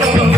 Let's yeah. go.